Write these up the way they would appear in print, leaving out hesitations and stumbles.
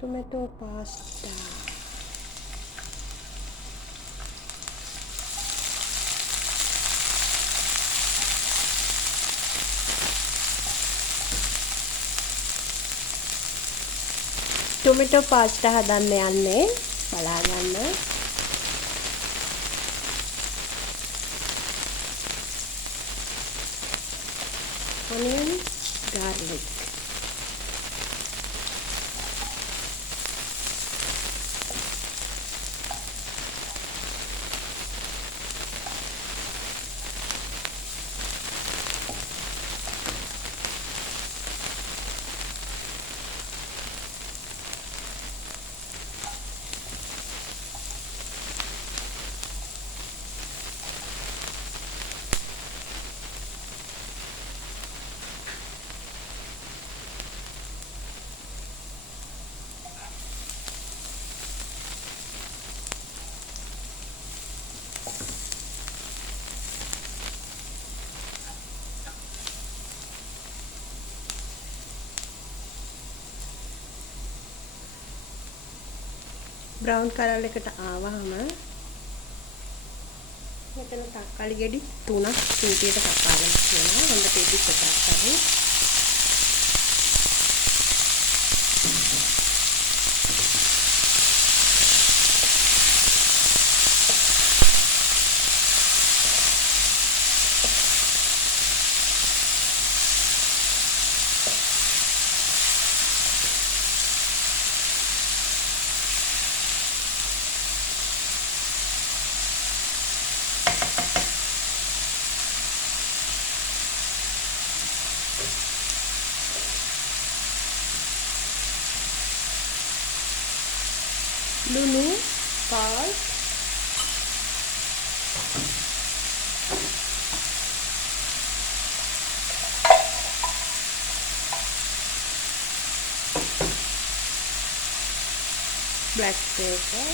tomato pasta. Tomato pasta හදන්න යන්නේ බලා ගන්න. Onion, garlic. Brown color එකට ආවහම මෙතන තක්කාලි ගෙඩි 3ක් කීටියට කපාගෙන තියෙනවා. හොඳට ඉදිරියට කරගන්න. Lulu, salt, black pepper,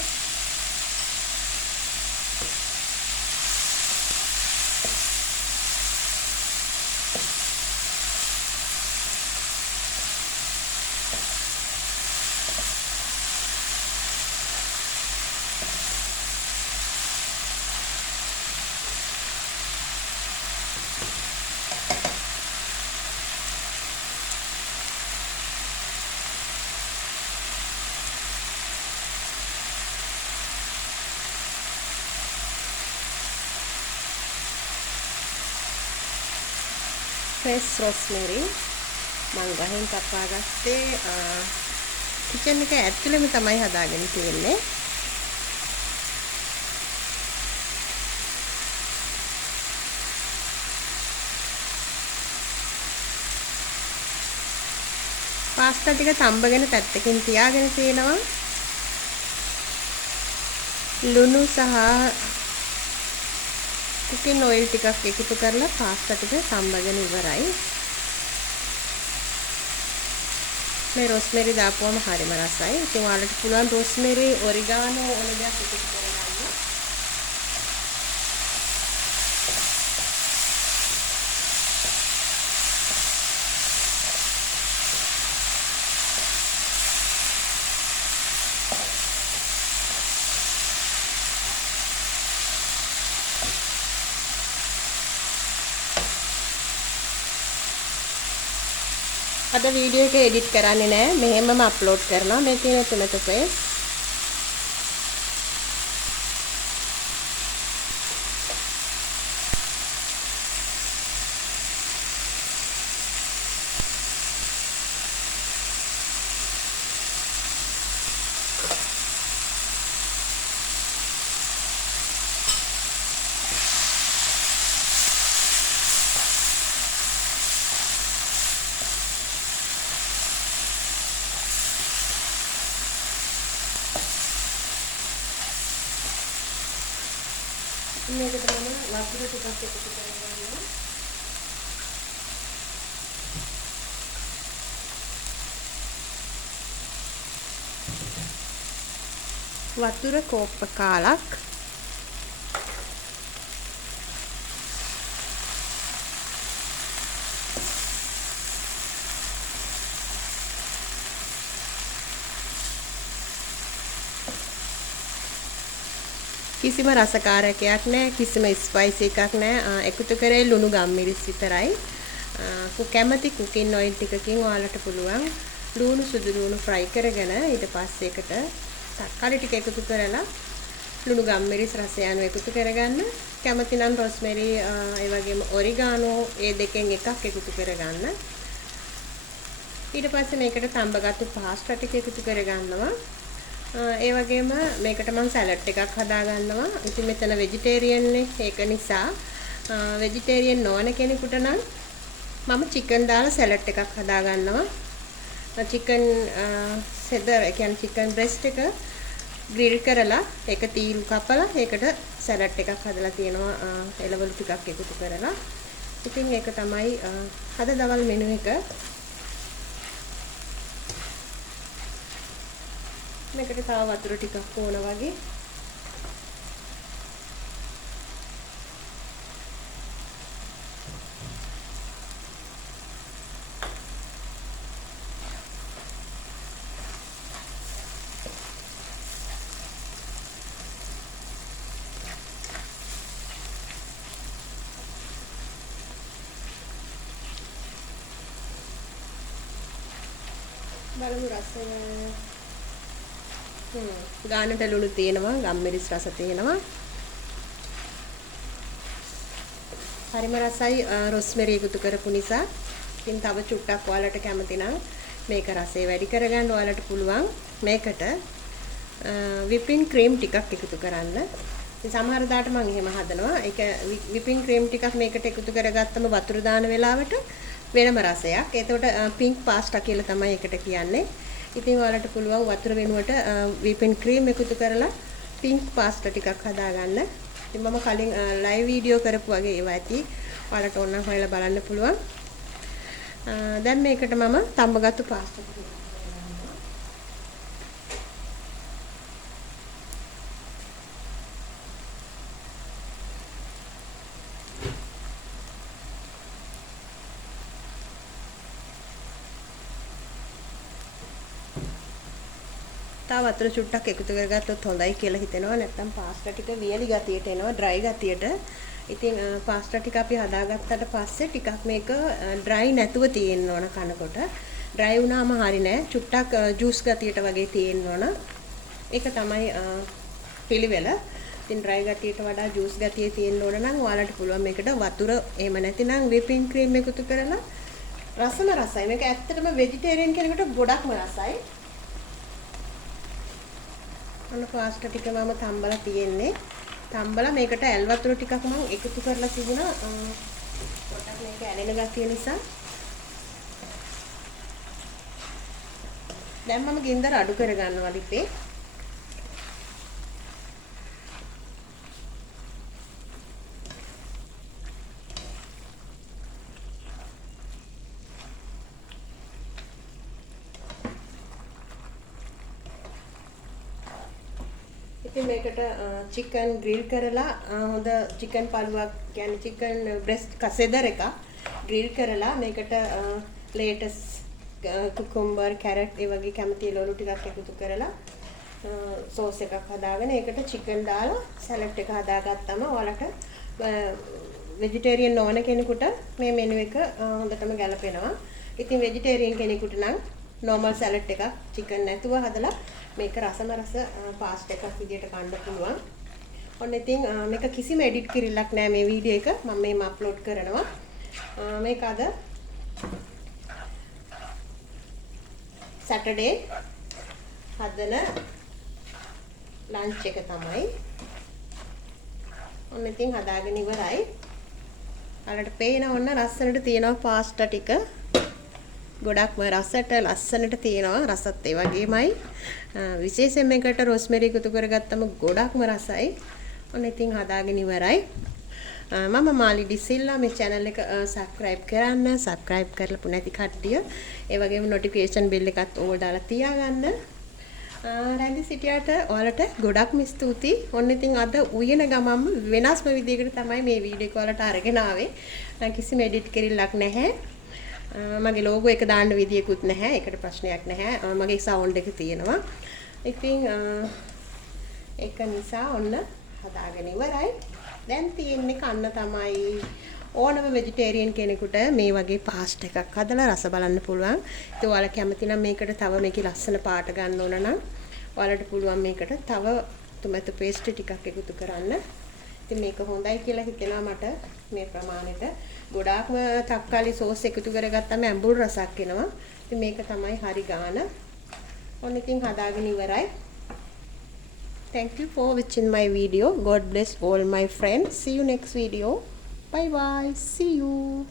fresh rosemary. මම ගහෙන් කපාගත්තේ කිචන් එක ඇතුළේම තමයි හදාගෙන තියෙන්නේ. පාස්තා ටික තඹගෙන පැත්තකින් තියාගෙන තියෙනවා. ලුණු සහ cooking oil ටිකක් එකතු කරලා පාස්තා ටික තඹගෙන ඉවරයි. මේ rosemary දාපුවම හරිම රසයි. ඉතින් ඔයාලට පුළුවන් rosemary, oregano ඕන දෙයක් එකතු කරගන්න. අද වීඩියෝ එක එඩිට් කරන්නේ නැහැ. මෙහෙමම අප්ලෝඩ් කරනවා. මේ තියෙන tomato paste. මේකට මම වතුර ටිකක් එකතු කරගන්නවා. වතුර කෝප්ප කාලක්. කිසිම රසකාරකයක් නැහැ, කිසිම ස්පයිසි එකක් නැහැ. එකතු කරේ ලුණු ගම්මිරිස් විතරයි. කැමති කුකින් ඔයිල් ටිකකින් ඔයාලට පුළුවන් ලුණු සුදු ලුණු ෆ්‍රයි කරගෙන ඊට පස්සේ ඒකට තක්කාලි ටික එකතු කරලා ලුණු ගම්මිරිස් රසය අනුව එකතු කරගන්න. කැමති නම් රොස්මෙරි ඒ වගේම ඔරිගානෝ ඒ දෙකෙන් එකක් එකතු කරගන්න. ඊට පස්සේ මේකට තඹගත්තු පාස්ටා ටික එකතු කරගන්නවා. ඒ වගේම මේකට මම සලාඩ් එකක් හදා ගන්නවා. ඉතින් මෙතන වෙජිටේරියන් නේ. ඒක නිසා වෙජිටේරියන් නොවන කෙනෙකුට නම් මම චිකන් දාලා සලාඩ් එකක් හදා ගන්නවා. චිකන් සෙදර් ඒ කියන්නේ චිකන් බ්‍රෙස්ට් එක ග්‍රිල් කරලා ඒක තීරු කපලා ඒකට සලාඩ් එකක් හදලා තියෙනවා. එළවලු ටිකක් එකතු කරලා. ඉතින් ඒක තමයි අද දවල් මෙනු එක. මේකට තව වතුර ටිකක් ඕන වගේ. බලමු රසය. ගානට ලුණු තියෙනවා, ගම්මිරිස් රස තියෙනවා. හරිම රසයි රොස්මෙරි එකතු කරපු නිසා. ඉතින් තව චුට්ටක් ඔයාලට කැමති නම් මේක රසය වැඩි කරගන්න ඔයාලට පුළුවන්. මේකට විපින් ක්‍රීම් ටිකක් එකතු කරන්න. ඉතින් සමහර දාට මම එහෙම හදනවා. ඒක විපින් ක්‍රීම් ටිකක් මේකට එකතු කරගත්තම වතුර දාන වෙලාවට වෙනම රසයක්. එතකොට පින්ක් පාස්ටා කියලා තමයි ඒකට කියන්නේ. ඉතින් ඔයාලට පුළුවන් වතුර වෙනුවට විපින් ක්‍රීම් එකතු කරලා පින්ක් පාස්ටා ටිකක් හදාගන්න. ඉතින් මම කලින් ලයිව් වීඩියෝ කරපු වගේ ඒවා ඇති. ඔයාලට ඕන නම් හොයලා බලන්න පුළුවන්. දැන් මේකට මම තඹගත්තු පාස්ටා ටික තව වතුර චුට්ටක් එකතු කරගත්තොත් හොඳයි කියලා හිතෙනවා. නැත්නම් පාස්ටා ටික වියලි ගතියට එනවා, ඩ්‍රයි ගතියට. ඉතින් පාස්ටා ටික අපි හදාගත්තට පස්සේ ටිකක් මේක ඩ්‍රයි නැතුව තියෙන්න ඕන කනකොට. ඩ්‍රයි වුණාම හරි නෑ. චුට්ටක් ජූස් ගතියට වගේ තියෙන්න ඕන. ඒක තමයි පිළිවෙල. ඉතින් ඩ්‍රයි ගතියට වඩා ජූස් ගතිය තියෙන්න ඕන නම් ඔයාලට පුළුවන් මේකට වතුර එහෙම නැතිනම් විපින් ක්‍රීම් එකතු කරලා රසම රසයි. මේක ඇත්තටම වෙජිටේරියන් කෙනෙකුට ගොඩක්ම රසයි. අන්න පාස්ටා ටික මම තම්බලා තියෙන්නේ. තම්බලා මේකට ඇල් වතුර ටිකක් මම එකතු කරලා තිබුණා. පොඩ්ඩක් මේක ඇලෙන ගතිය නිසා. දැන් මම ගින්දර අඩු කරගන්නවා ලිපේ. ඉතින් මේකට චිකන් ග්‍රිල් කරලා හොඳ චිකන් පළුවක් කියන්නේ චිකන් බ්‍රෙස්ට් කසෙදර එක ග්‍රිල් කරලා මේකට ලේටස් කුකුම්බර් කැරට් ඒ වගේ කැමති එළවලු ටිකක් එකතු කරලා සෝස් එකක් හදාගෙන ඒකට චිකන් දාලා සලාඩ් එක හදාගත්තම ඔයාලට වෙජිටේරියන් නොවන කෙනෙකුට මේ මෙනු එක හොඳටම ගැලපෙනවා. ඉතින් වෙජිටේරියන් කෙනෙකුට නම් normal සලාඩ් එකක් චිකන් නැතුව හදලා මේක රසම රස පාස්ටා එකක් විදියට කන්න පුළුවන්. ඔන්න ඉතින් මේක කිසිම එඩිට් කිරිල්ලක් නෑ මේ වීඩියෝ එක. මම මේම අප්ලෝඩ් කරනවා. මේක අද සැටර්ඩේ හදන ලන්ච් එක තමයි. ඔන්න ඉතින් හදාගෙන ඉවරයි. ඔයාලට පේන ඔන්න ලස්සනට තියෙනවා පාස්ටා ටික. ගොඩක්ම රසට ලස්සනට තියෙනවා. රසත් ඒ වගේමයි. විශේෂයෙන් මේකට රොස්මෙරි එකතු කරගත්තම ගොඩක්ම රසයි. ඔන්න ඉතින් හදාගෙන ඉවරයි. මම මාලි ඩිසිල්ලා මේ channel එක subscribe කරන්න. subscribe කරලා නැති කට්ටිය ඒ වගේම notification bell එකත් ඕල් දාලා තියාගන්න. රැඳි සිටියට ඔයාලට ගොඩක්ම ස්තුතියි. ඔන්න ඉතින් අද උයන ගමම්ම වෙනස්ම විදිහකට තමයි මේ වීඩියෝ එක ඔයාලට අරගෙන ආවේ. කිසිම edit කිරිල්ලක් නැහැ. මගේ logo එක දාන්න විදියකුත් නැහැ. ඒකට ප්‍රශ්නයක් නැහැ. මගේ sound එක තියෙනවා. ඉතින් ඒක නිසා ඔන්න හදාගෙන ඉවරයි. දැන් තියෙන්නේ කන්න තමයි. ඕනම වෙජිටේරියන් කෙනෙකුට මේ වගේ පාස්ටා එකක් හදලා රස බලන්න පුළුවන්. ඉතින් ඔයාලා කැමති නම් මේකට තව මේකේ ලස්සන පාට ගන්න ඕන නම් ඔයාලට පුළුවන් මේකට තව ටොමැටෝ පේස්ට් ටිකක් එකතු කරන්න. ඉතින් මේක හොඳයි කියලා හිතෙනවා මට මේ ප්‍රමාණයට. ගොඩාක්ම තක්කාලි සෝස් එකතු කරගත්තම ඇඹුල් රසක් එනවා. ඉතින් මේක තමයි හරි ගාන. ඔන්න ඉතින් හදාගෙන ඉවරයි. Thank you for watching my video. God bless all my friends. See you next video. Bye bye. See you.